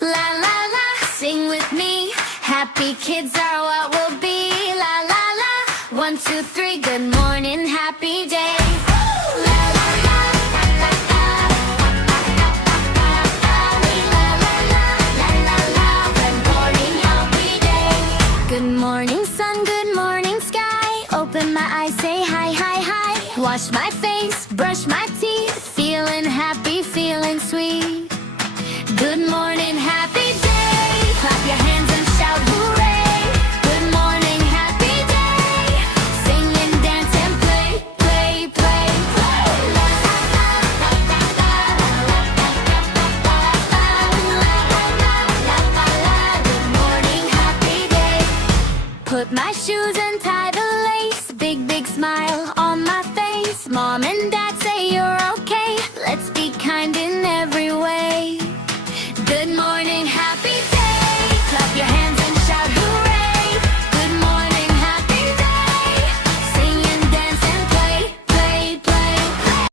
La la la, sing with me. Happy kids are what we'll be. La la la, 1, 2, 3. Good morning, happy day. La la la, la la la. La la la, la la la. Good morning, happy day. Good morning, sun. Good morning, sky. Open my eyes, say hi, hi, hi. Wash my face, brush my teeth. Feeling happy, feeling sweet. Good morning, happy day. Clap your hands and shout hooray. Good morning, happy day. Sing and dance and play, play, play, play. La la la, la la la. La la la, la la la. Good morning, happy day. Put my shoes and tie the lace. Big, big smile on my face. Mom and dad say you're okay. Let's be kind in every way. Good morning, happy